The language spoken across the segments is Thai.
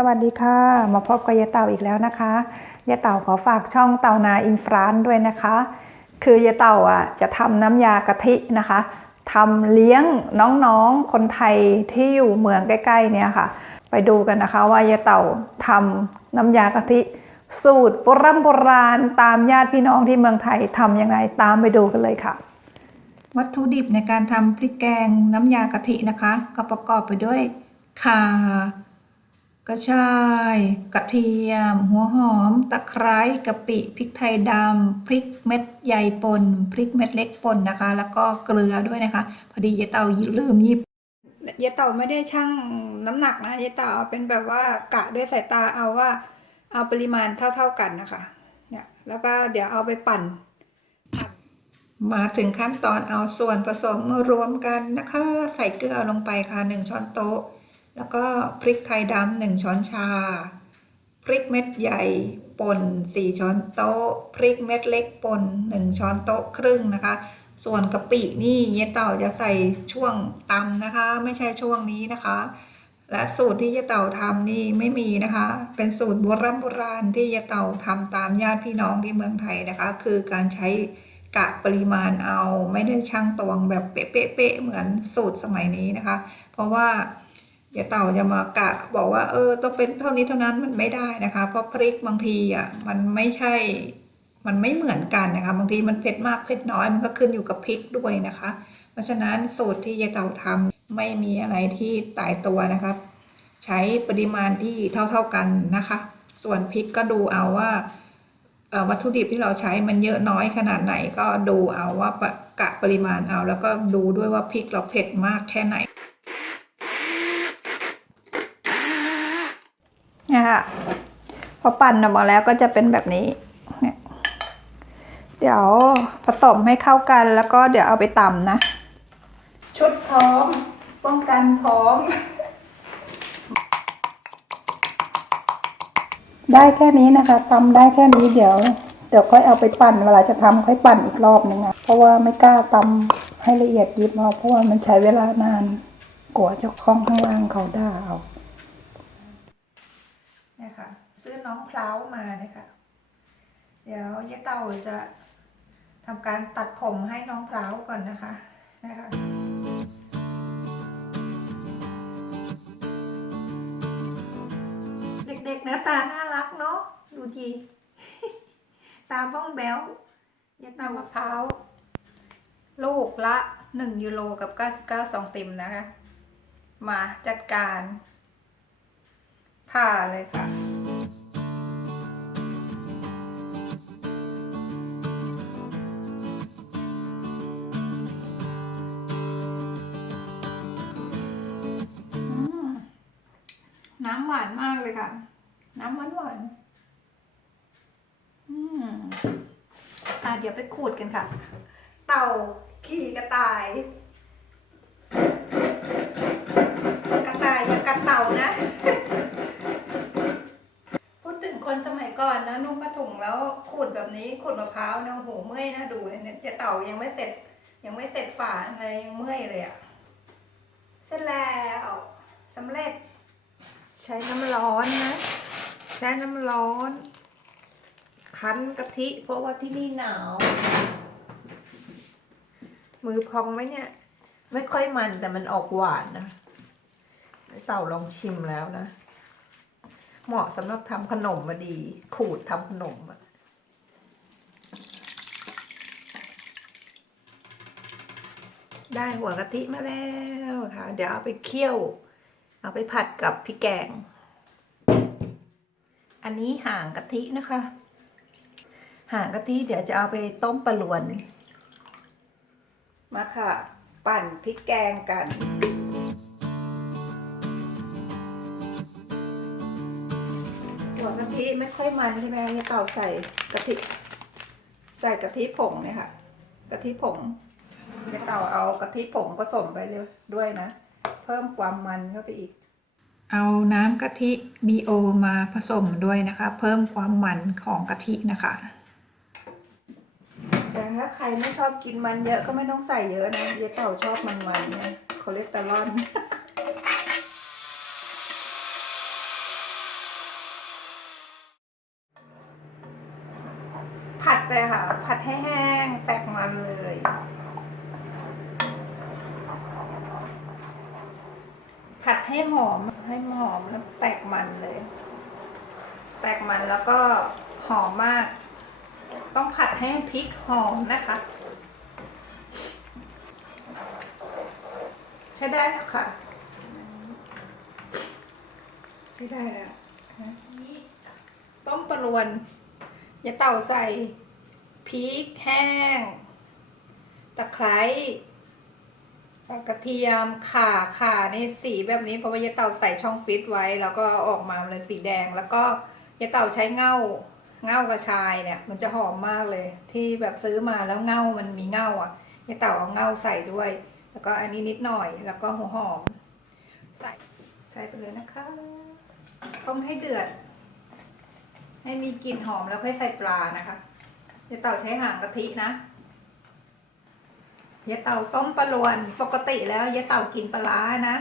สวัสดีค่ะ มาพบกับยายเต่าอีกแล้วนะคะยายเต่าขอฝากช่องเต่านาอินฟรานด้วยนะคะ คือยายเต่าอะจะทำน้ำยากะทินะคะทำเลี้ยงน้องๆคนไทยที่อยู่เมืองใกล้ๆเนี่ยค่ะ ไปดูกันนะคะว่ายายเต่าทำน้ำยากะทิ สูตรโบราณโบราณตามญาติพี่น้องที่เมืองไทยทำยังไงตามไปดูกันเลยค่ะ วัตถุดิบในการทำพริกแกงน้ำยากะทินะคะ ก็ประกอบไปด้วยข่า กระชาย กระเทียม หัวหอม ตะไคร้กะปิพริกไทยดำพริกเม็ดใหญ่ป่นพริกเม็ดเล็กป่นนะคะ แล้วก็เกลือด้วยนะคะ พอดียายเต่าลืมยิบยายเต่าไม่ได้ชั่งน้ำหนักนะยายเต่าเป็นแบบว่ากะด้วยสายตาเอาว่า เอาปริมาณเท่า ๆกันนะคะเนี่ยแล้วก็เดี๋ยวเอาไปปั่น มาถึงขั้นตอนเอาส่วนผสมมารวมกันนะคะ ใส่เกลือลงไปค่ะ1ช้อนโต๊ะ แล้วก็พริกไทยดำหนึ่งช้อนชา พริกเม็ดใหญ่ป่น4ช้อนโต๊ะ พริกเม็ดเล็กป่น1ช้อนโต๊ะครึ่งนะคะ ส่วนกะปินี่เยเต่าจะใส่ช่วงตำนะคะ ไม่ใช่ช่วงนี้นะคะ และสูตรที่เยเต่าทำนี่ไม่มีนะคะ เป็นสูตรโบราณโบราณที่เยเต่าทำตามญาติพี่น้องที่เมืองไทยนะคะ คือการใช้กะปริมาณเอาไม่ได้ช่างตวงแบบเป๊ะๆๆเหมือนสูตรสมัยนี้นะคะ เพราะว่า เดี๋ยวเต่าจะมากะบอกว่า เออต้องเป็นเท่านี้เท่านั้นมันไม่ได้นะคะ เพราะพริกบางทีอะมันไม่ใช่ มันไม่เหมือนกันนะคะ บางทีมันเผ็ดมากเผ็ดน้อยมันก็ขึ้นอยู่กับพริกด้วยนะคะ เพราะฉะนั้นสูตรที่ยายเต่าทำไม่มีอะไรที่ตายตัวนะครับ ใช้ปริมาณที่เท่าๆกันนะคะ ส่วนพริกก็ดูเอาว่าวัตถุดิบที่เราใช้มันเยอะน้อยขนาดไหนก็ดูเอาว่ากะปริมาณเอา แล้วก็ดูด้วยว่าพริกเราเผ็ดมากแค่ไหน เนี่ยค่ะพอปั่นออกมาแล้วก็จะเป็นแบบนี้เนี่ยเดี๋ยวผสมให้เข้ากันแล้วก็เดี๋ยวเอาไปตำนะ ชุดพร้อม ป้องกันพร้อม ได้แค่นี้นะคะตำได้แค่นี้เดี๋ยว เดี๋ยวค่อยเอาไปปั่นเวลาจะทำค่อยปั่นอีกรอบนึงอะเพราะว่าไม่กล้าตำให้ละเอียดยิบเอาเพราะว่ามันใช้เวลานานกว่าเจ้าของข้างล่างเขาด่าเอาเนี่ยค่ะ ซื้อน้องพล้าวมานี่ยค่ะเดี๋ยวยายเต่าจะทำการตัดผมให้น้องพล้าวก่อนนะคะนะคะเด็กๆหน้าตาน่ารักเนาะดูทีตาบ้องแบ้วยาตามะพร้าวลูกละหนึ่งยูโรกับเก้าสิบเก้าสองติมนะคะ มาจัดการผ่าเลยค่ะ หวานมากเลยค่ะ น้ำหวานหวานอืมอะเดี๋ยวไปขูดกันค่ะ เต่าขี่กระต่าย กระต่ายอย่ากัดเต่านะ พูดถึงคนสมัยก่อนนะนุ่งกระถุงแล้วขูดแบบนี้ขูดมะพร้าวนะโหเมื่อยนะดูเนี่ยจะเต่ายังไม่เสร็จ ยังไม่เสร็จฝาอะไรยังเมื่อยเลยอะเสร็จแล้วสำเร็จ ช้น้ำร้อนนะ ใช้น้ำร้อน คั้นกะทิ เพราะว่าที่นี่หนาว มือพองไหมเนี่ย ไม่ค่อยมันแต่มันออกหวานนะเต่าลองชิมแล้วนะ เหมาะสำหรับทำขนมมาดี ขูดทำขนมอะได้หัวกะทิมาแล้วค่ะ เดี๋ยวเอาไปเคี่ยว เอาไปผัดกับพริกแกง อันนี้ห่างกะทินะคะ ห่างกะทิเดี๋ยวจะเอาไปต้มปลาลวน มาค่ะ ปั่นพริกแกงกันหัวกะทิไม่ค่อยมันใช่ไหมคะเต่าใส่กะทิ ใส่กะทิผงเนี่ยค่ะ กะทิผงเดี๋ยเต่าเอากะทิผงผสมไปเลยด้วยนะ พิ่มความมันเข้าไปอีก เอาน้ำกะทิบีโอมาผสมด้วยนะคะ เพิ่มความมันของกะทินะคะ แต่ถ้าใครไม่ชอบกินมันเยอะก็ไม่ต้องใส่เยอะนะเยเต่าชอบมันมันเนี่ยคอเลสเตอรอลผัดไปค่ะ ผัดให้แห้งแตกมันเลย ผัดให้หอมให้หอมแล้วแตกมันเลย แตกมันแล้วก็หอมมาก ต้องผัดให้พริกหอมนะคะ ใช้ได้แล้วค่ะใช้ได้แล้วต้มปลารวนอย่าเต่าใส่พริกแห้ง ตะไคร้ กระเทียมข่าข่าในสีแบบนี้เพราะว่ายายเต่าใส่ช่องฟิตไว้ แล้วก็ออกมาเลยสีแดง แล้วก็ยายเต่าใช้เง่าเง่ากระชายเนี่ย มันจะหอมมากเลย ที่แบบซื้อมาแล้วเง่ามันมีเง่าอะยายเต่าเอาเง่าใส่ด้วย แล้วก็อันนี้นิดหน่อยแล้วก็หัวหอม ใส่ใส่ไปเลยนะคะต้มให้เดือด ให้มีกลิ่นหอมแล้วค่อยใส่ปลานะคะยายเต่าใช้หางกะทินะ ยายเต่าต้มปลารวน ปกติแล้วยายเต่ากินปลาร้านะ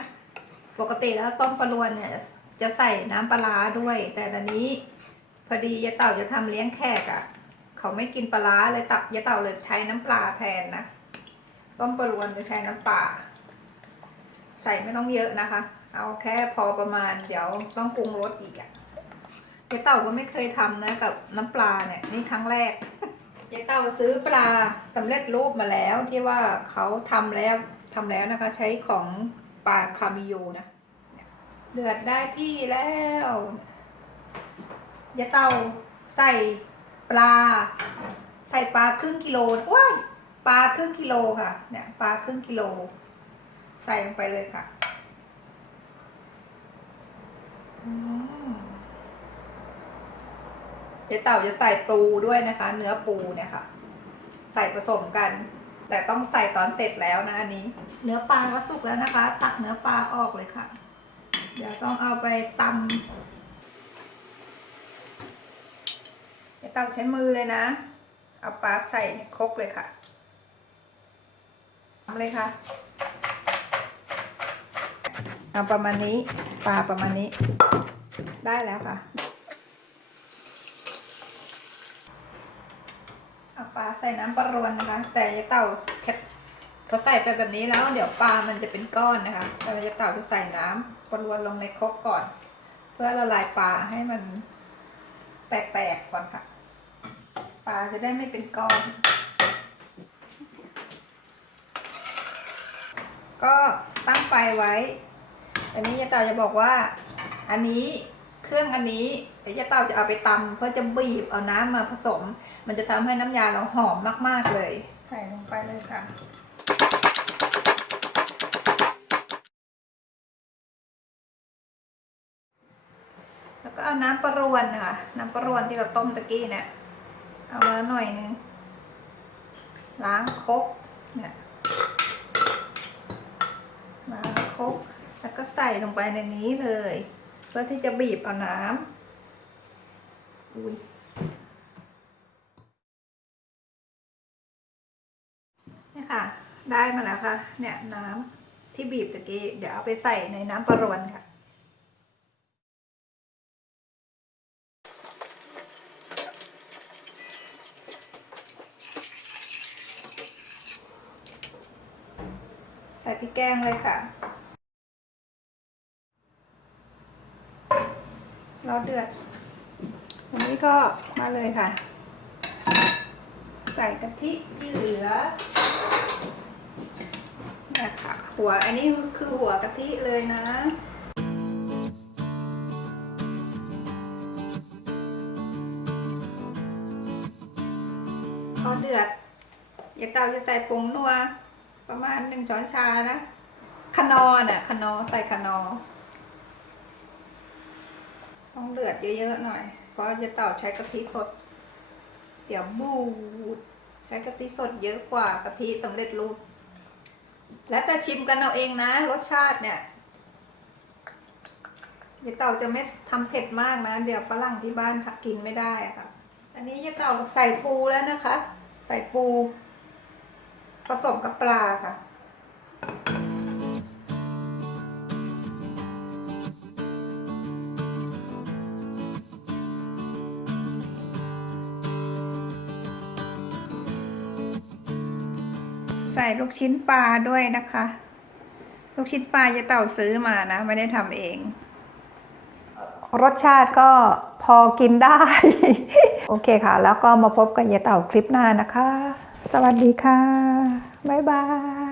ปกติแล้วต้มปลารวนเนี่ย จะใส่น้ำปลาร้าด้วย แต่ตอนนี้ พอดียายเต่าจะทำเลี้ยงแขกอะ่ะ เขาไม่กินปลาร้าเลยตับยายเต่าเลยใช้น้ำปลาแทนนะ ต้มปลารวนจะใช้น้ำปลา ใส่ไม่ต้องเยอะนะคะ เอาแค่พอประมาณ เดี๋ยวต้องปรุงรสอีกอะ่ะยายเต่าก็ไม่เคยทำนะกับน้ำปลาเนี่ยนี่ครั้งแรก ยายเต่าซื้อปลาสำเร็จรูปมาแล้วที่ว่าเขาทำแล้วทำแล้วนะคะ ใช้ของปลาคามิโยนะเดือดได้ที่แล้วยายเต่าใส่ปลา ใส่ปลาครึ่งกิโลว้ายปลาครึ่งกิโลค่ะ เนี่ยปลาครึ่งกิโล ใส่ลงไปเลยค่ะ อืม เจ๊เต่าจะใส่ปูด้วยนะคะ เนื้อปูเนี่ยค่ะ ใส่ผสมกัน แต่ต้องใส่ตอนเสร็จแล้วนะอันนี้ เนื้อปลาก็สุกแล้วนะคะ ตักเนื้อปลาออกเลยค่ะ เดี๋ยวต้องเอาไปตำเจ๊เต่าใช้มือเลยนะ เอาปลาใส่ในครกเลยค่ะทำเลยค่ะเอาประมาณนี้ปลาประมาณนี้ ได้แล้วค่ะ เอาปลา ใส่น้ำปลารวนนะคะ แต่ยาเต่าแค่พอใส่ไปแบบนี้แล้วเดี๋ยวปลามันจะเป็นก้อนนะคะแต่ยาเต่าจะใส่น้ำปลารวนลงในครกก่อน เพื่อละลายปลาให้มันแตกๆก่อนค่ะ ปลาจะได้ไม่เป็นก้อน ก็ตั้งไฟไว้ อันนี้ยาเต่าจะบอกว่า อันนี้ เครื่องอันนี้เดี๋ยวยาเต่าจะเอาไปตำเพื่อจะบีบเอาน้ำมาผสม มันจะทำให้น้ำยาเราหอมมาก ๆเลย ใส่ลงไปเลยค่ะแล้วก็เอาน้ำปรวนนะคะน้ำปรวนที่เราต้มตะกี้เนี่ย เอามาหน่อยนึง ล้างครกเนี่ยล้างครกแล้วก็ใส่ลงไปในนี้เลย พื่อที่จะบีบเอาน้ำอุ้ยเนี่ยค่ะ ได้มาแล้วค่ะ เนี่ยน้ำที่บีบตะกี้ เดี๋ยวเอาไปใส่ในน้ำปรวนค่ะใส่พริกแกงเลยค่ะ รอเดือดอันนี้ ก็มาเลยค่ะ ใส่กะทิที่เหลือเนี่ยค่ะ หัวอันนี้คือหัวกะทิเลยนะพอเดือดอย่าเตาจะใส่ผงนัว ประมาณหนึ่งช้อนชานะขนอน่ะขนอใส่ขนอ ต้องเดือดเยอะๆหน่อย เพราะยาเต่าใช้กะทิสด เดี๋ยวบูดใช้กะทิสดเยอะกว่ากะทิสำเร็จรูป แล้วแต่ชิมกันเอาเองนะ รสชาติเนี่ยยายเต่าจะไม่ทำเผ็ดมากนะ เดี๋ยวฝรั่งที่บ้านกินไม่ได้ค่ะ อันนี้ยายเต่าใส่ปูแล้วนะคะ ใส่ปู ผสมกับปลาค่ะ ใส่ลูกชิ้นปลาด้วยนะคะ ลูกชิ้นปลายายเต่าซื้อมานะ ไม่ได้ทำเอง รสชาติก็พอกินได้ โอเคค่ะ แล้วก็มาพบกับยายเต่าคลิปหน้านะคะ สวัสดีค่ะ บ๊ายบาย